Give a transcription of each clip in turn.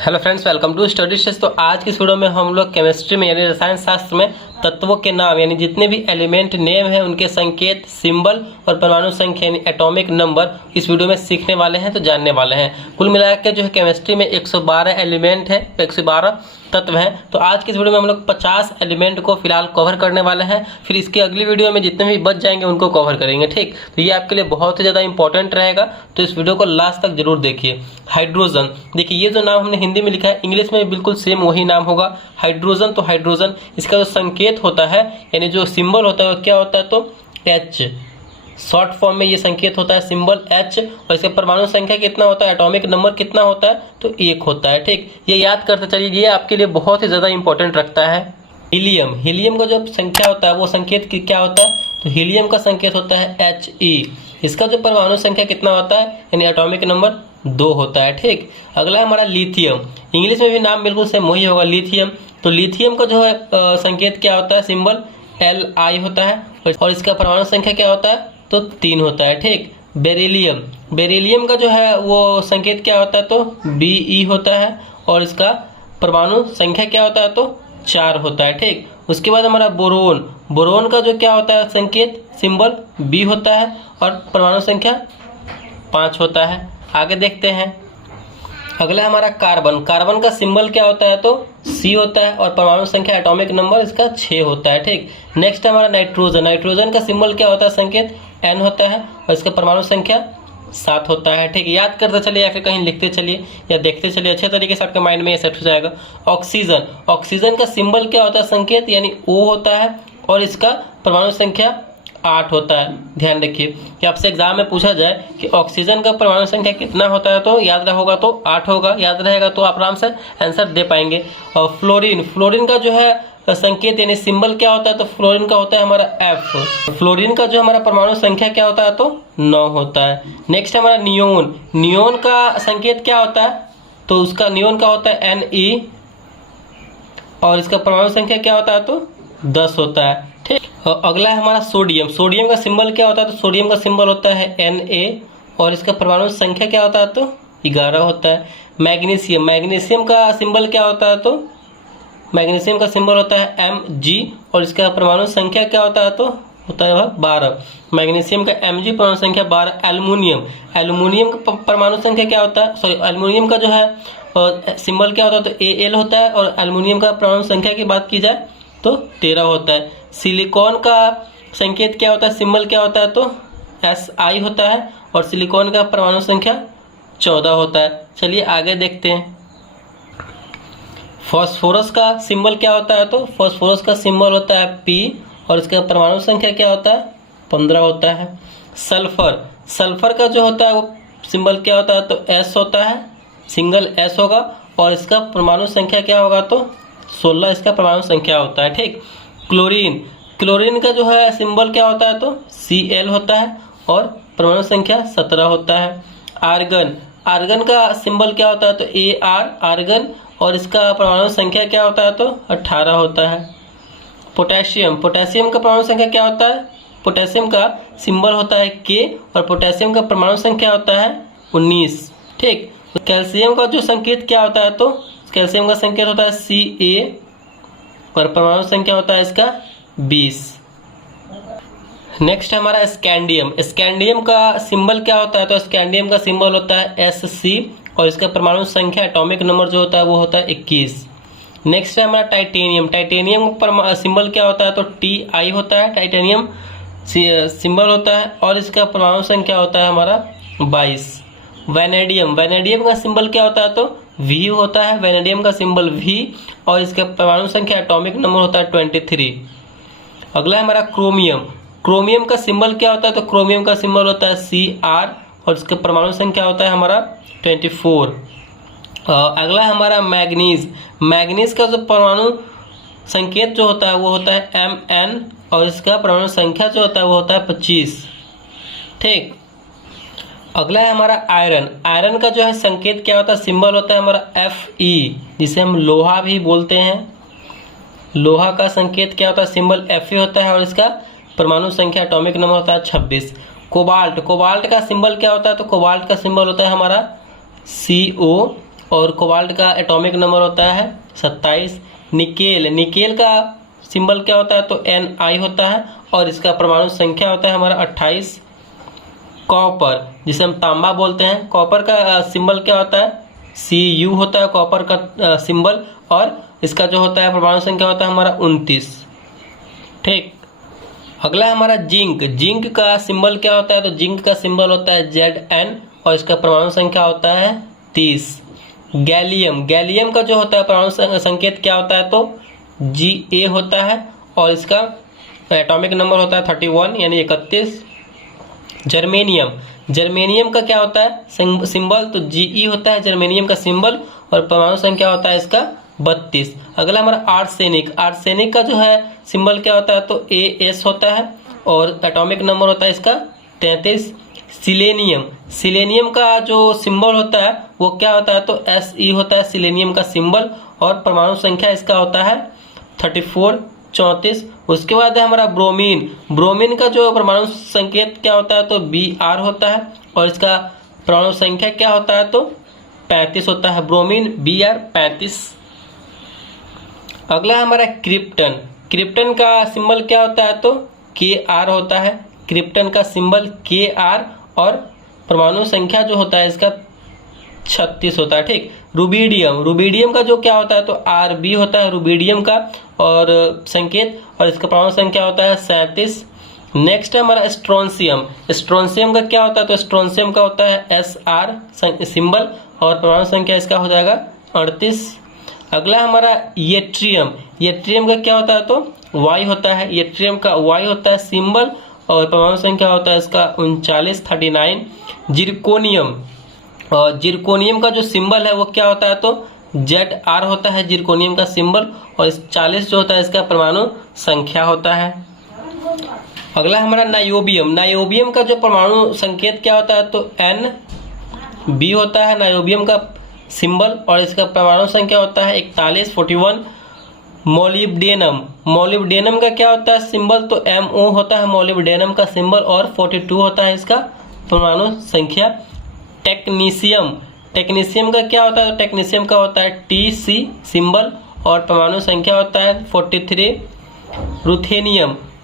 Hello friends, welcome to study stage. तो आज की वीडियो में हम लोग केमिस्ट्री में यानी रसायन शास्त्र में तत्वों के नाम यानी जितने भी एलिमेंट नेम हैं उनके संकेत, सिंबल और परमाणु संख्या यानी एटॉमिक नंबर इस वीडियो में सीखने वाले हैं, तो जानने वाले हैं। कुल मिलाकर जो है केमिस्ट्री में 112 एलिमेंट है, 112 तत्व हैं। तो आज की इस वीडियो में हम लोग 50 एलिमेंट को फिलहाल कवर करने वाले हैं। फिर इसकी अगली वीडियो में जितने भी बच जाएंगे उनको कवर करेंगे, ठीक। तो ये आपके लिए बहुत ही ज़्यादा इंपॉर्टेंट रहेगा, तो इस वीडियो को लास्ट तक जरूर देखिए। हाइड्रोजन, देखिए ये जो नाम हमने हिंदी में लिखा है, इंग्लिश में बिल्कुल सेम वही नाम होगा, हाइड्रोजन। तो हाइड्रोजन इसका जो संकेत होता है यानी जो सिंबल होता है वो क्या होता है, तो H। शॉर्ट फॉर्म में ये संकेत होता है सिंबल H। और इसका परमाणु संख्या कितना होता है, एटॉमिक नंबर कितना होता है, तो 1 होता है, ठीक। ये याद करते चलिए, ये आपके लिए बहुत ही ज़्यादा इंपॉर्टेंट रखता है। हीलियम, हीलियम का जो संख्या होता है वो संकेत क्या होता है, तो हीलियम का संकेत होता है He। इसका जो परमाणु संख्या कितना होता है यानी एटॉमिक नंबर 2 होता है, ठीक। अगला है हमारा लिथियम, इंग्लिश में भी नाम बिल्कुल सेम वही होगा, लिथियम। तो लिथियम का जो है संकेत क्या होता है, सिंबल Li होता है। और इसका परमाणु संख्या क्या होता है, तो 3 होता है, ठीक। बेरिलियम, बेरिलियम का जो है वो संकेत क्या होता है, तो Be होता है। और इसका परमाणु संख्या क्या होता है, तो 4 होता है, ठीक। उसके बाद हमारा बोरोन, बोरोन का जो क्या होता है संकेत, सिंबल B होता है और परमाणु संख्या 5 होता है। आगे देखते हैं। अगला हमारा कार्बन, कार्बन का सिंबल क्या होता है, तो C होता है और परमाणु संख्या एटॉमिक नंबर इसका 6 होता है, ठीक। नेक्स्ट हमारा नाइट्रोजन, नाइट्रोजन का सिंबल क्या होता है, संकेत N होता है और इसका परमाणु संख्या 7 होता है, ठीक। याद करते चलिए या फिर कहीं लिखते चलिए या देखते चलिए, अच्छे तरीके से आपके माइंड में ये सेट हो जाएगा। ऑक्सीजन, ऑक्सीजन का सिंबल क्या होता है, संकेत यानी O होता है और इसका परमाणु संख्या 8 होता है। ध्यान रखिए कि आपसे एग्जाम में पूछा जाए कि ऑक्सीजन का परमाणु संख्या कितना होता है, तो याद रहोगा तो 8 होगा, याद रहेगा तो आप आराम से आंसर दे पाएंगे। और फ्लोरीन, फ्लोरीन का जो है संकेत यानी सिंबल क्या होता है, तो फ्लोरीन का होता है हमारा F। फ्लोरीन का जो हमारा परमाणु संख्या क्या होता है, तो 9 होता है। नेक्स्ट हमारा नियोन, नियोन का संकेत क्या होता है, तो उसका नियोन का होता है Ne और इसका परमाणु संख्या क्या होता है, तो 10 होता है, ठीक। अगला है हमारा सोडियम, सोडियम का सिंबल क्या होता है, तो सोडियम का सिंबल होता है Na और इसका परमाणु संख्या क्या होता है, तो 11 होता है। मैग्नीशियम, मैग्नीशियम का सिंबल क्या होता है, तो मैग्नीशियम का सिंबल होता है Mg और इसका परमाणु संख्या क्या होता है, तो होता है 12। मैग्नीशियम का Mg परमाणु संख्या 12। एल्युमिनियम, एल्युमिनियम का परमाणु संख्या क्या होता है, सॉरी एल्युमिनियम का जो है सिंबल क्या होता है, तो Al होता है और एल्युमिनियम का परमाणु संख्या की बात की जाए तो 13 होता है। सिलिकॉन का संकेत क्या होता है, सिंबल क्या होता है, तो Si होता है और सिलिकॉन का परमाणु संख्या 14 होता है। चलिए आगे देखते हैं। फॉस्फोरस का सिंबल क्या होता है, तो फॉस्फोरस का सिंबल होता है P और इसका परमाणु संख्या क्या होता है, 15 होता है। सल्फर, सल्फर का जो होता है वो सिंबल क्या होता है, तो S होता है, सिंगल S होगा और इसका परमाणु संख्या क्या होगा, तो 16 इसका परमाणु संख्या होता है, ठीक। क्लोरीन, क्लोरीन का जो है सिंबल क्या होता है, तो Cl होता है और परमाणु संख्या 17 होता है। आर्गन, आर्गन का सिंबल क्या होता है, तो Ar, आर्गन और इसका परमाणु संख्या क्या होता है, तो 18 होता है। पोटेशियम, पोटेशियम का परमाणु संख्या क्या होता है, पोटेशियम का सिंबल होता है K और पोटेशियम का परमाणु संख्या होता है 19, ठीक। तो कैल्शियम का जो संकेत क्या होता है, तो कैल्शियम का संकेत होता है Ca और परमाणु संख्या होता है इसका 20। नेक्स्ट हमारा स्कैंडियम, स्कैंडियम का सिंबल क्या होता है, तो स्कैंडियम का सिंबल होता है Sc और इसका परमाणु संख्या एटॉमिक नंबर जो होता है वो होता है 21। नेक्स्ट है हमारा टाइटेनियम, टाइटेनियम का सिंबल क्या होता है, तो Ti होता है, टाइटेनियम सिंबल होता है और इसका परमाणु संख्या होता है हमारा 22। वैनेडियम, वैनेडियम का सिंबल क्या होता है, तो V होता है, वैनेडियम का सिंबल V और इसका परमाणु संख्या एटॉमिक नंबर होता है 23। अगला है हमारा क्रोमियम, क्रोमियम का सिंबल क्या होता है, तो क्रोमियम का सिंबल होता है Cr और इसका परमाणु संख्या होता है हमारा 24। अगला है हमारा मैग्नीज, मैग्नीज का जो परमाणु संकेत जो होता है वो होता है Mn और इसका परमाणु संख्या जो होता है वो होता है 25, ठीक। अगला है हमारा आयरन, आयरन का जो है संकेत क्या होता है, सिंबल होता है हमारा Fe जिसे हम लोहा भी बोलते हैं। लोहा का संकेत क्या होता है, सिंबल Fe होता है और इसका परमाणु संख्या एटॉमिक नंबर होता है 26। कोबाल्ट, कोबाल्ट का सिंबल क्या होता है, तो कोबाल्ट का सिंबल होता है हमारा CO और कोबाल्ट का एटॉमिक नंबर होता है 27। निकेल का सिंबल क्या होता है तो Ni होता है और इसका परमाणु संख्या होता है हमारा 28। कॉपर, जिसे हम तांबा बोलते हैं, कॉपर का सिंबल क्या होता है Cu होता है कॉपर का सिंबल, और इसका जो होता है परमाणु संख्या होता है हमारा 29। ठीक, अगला हमारा जिंक का सिंबल क्या होता है तो जिंक का सिंबल होता है Zn और इसका परमाणु संख्या होता है 30। गैलियम का जो होता है परमाणु संकेत क्या होता है तो Ga होता है और इसका एटॉमिक नंबर होता है 31 यानी 31। जर्मेनियम का क्या होता है सिंबल तो Ge होता है जर्मेनियम का सिंबल और परमाणु संख्या होता है इसका 32। अगला हमारा आर्सेनिक का जो है सिंबल क्या होता है तो As होता है और एटॉमिक नंबर होता है इसका 33। सिलेनियम का जो सिंबल होता है वो क्या होता है तो Se होता है सिलेनियम का सिंबल और परमाणु संख्या इसका होता है 34। उसके बाद है हमारा ब्रोमीन का जो परमाणु संकेत क्या होता है तो Br होता है और इसका परमाणु संख्या क्या होता है तो 35 होता है। Bromine Br 35। अगला है हमारा क्रिप्टन का सिंबल क्या होता है तो Kr होता है। क्रिप्टन का सिंबल Kr और परमाणु संख्या जो होता है इसका 36 होता है। ठीक, रुबिडियम का जो क्या होता है तो Rb होता है रुबिडियम का और संकेत और इसका परमाणु संख्या होता है 37। नेक्स्ट है हमारा स्ट्रोंसियम का क्या होता है तो स्ट्रोंसियम का होता है Sr सिंबल और परमाणु संख्या इसका हो जाएगा 38। अगला हमारा येट्रियम का क्या होता है तो Y होता है। येट्रियम का Y होता है सिंबल और परमाणु संख्या होता है इसका 39। जिरकोनियम का जो सिंबल है वो क्या होता है तो Zr होता है जिरकोनियम का सिंबल और इस 40 जो होता है इसका परमाणु संख्या होता है। अगला हमारा नायोबियम का जो परमाणु संकेत क्या होता है तो Nb होता है नायोबियम का सिंबल और इसका परमाणु संख्या होता है 41। मोलिब्डेनम का क्या होता है सिंबल तो Mo होता है मोलिब्डेनम का सिंबल और 42 होता है इसका परमाणु संख्या। टेक्नीशियम का क्या होता है तो टेक्नीशियम का होता है Tc सिंबल और परमाणु संख्या होता है 43।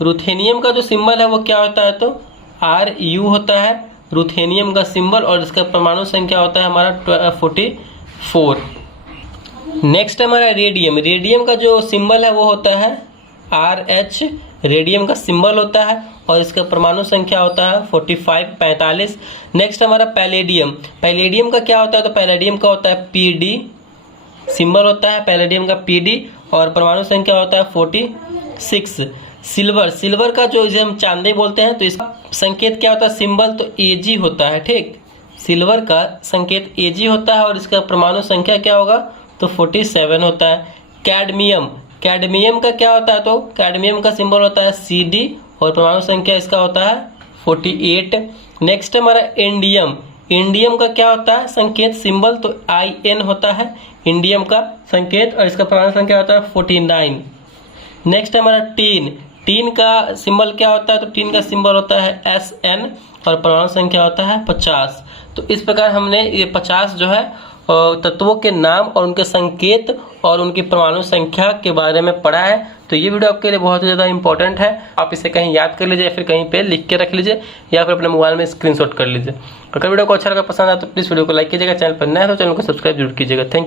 रुथेनियम का जो सिंबल है वो क्या होता है तो Ru होता है रुथेनियम का सिंबल और इसका परमाणु संख्या होता है हमारा 44। नेक्स्ट हमारा रेडियम का जो सिंबल है वो होता है RH रेडियम का सिंबल होता है और इसका परमाणु संख्या होता है 45। नेक्स्ट हमारा पैलेडियम का क्या होता है तो पैलेडियम का होता है Pd सिंबल होता है पैलेडियम का Pd और परमाणु संख्या होता है 46। सिल्वर का जो इसे हम चांदी बोलते हैं तो इसका संकेत क्या होता है सिंबल तो Ag होता है। ठीक, सिल्वर का संकेत Ag होता है और इसका परमाणु संख्या क्या होगा तो 47 होता है। कैडमियम का क्या होता है तो कैडमियम का सिंबल होता है Cd और परमाणु संख्या इसका होता है 48। नेक्स्ट हमारा इंडियम का क्या होता है संकेत सिंबल तो In होता है इंडियम का संकेत और इसका परमाणु संख्या होता है 49। नेक्स्ट हमारा टीन का सिंबल क्या होता है तो टीन का सिंबल होता है Sn और परमाणु संख्या होता है 50। तो इस प्रकार हमने ये 50 जो है तत्वों के नाम और उनके संकेत और उनकी परमाणु संख्या के बारे में पढ़ा है। तो ये वीडियो आपके लिए बहुत ही ज़्यादा इंपॉर्टेंट है। आप इसे कहीं याद कर लीजिए या फिर कहीं पे लिख के रख लीजिए या फिर अपने मोबाइल में स्क्रीनशॉट कर लीजिए। अगर वीडियो को अच्छा लगा पसंद आए तो प्लीज़ वीडियो को लाइक कीजिएगा, चैनल पर नया है तो चैनल को सब्सक्राइब जरूर कीजिएगा। Thank you.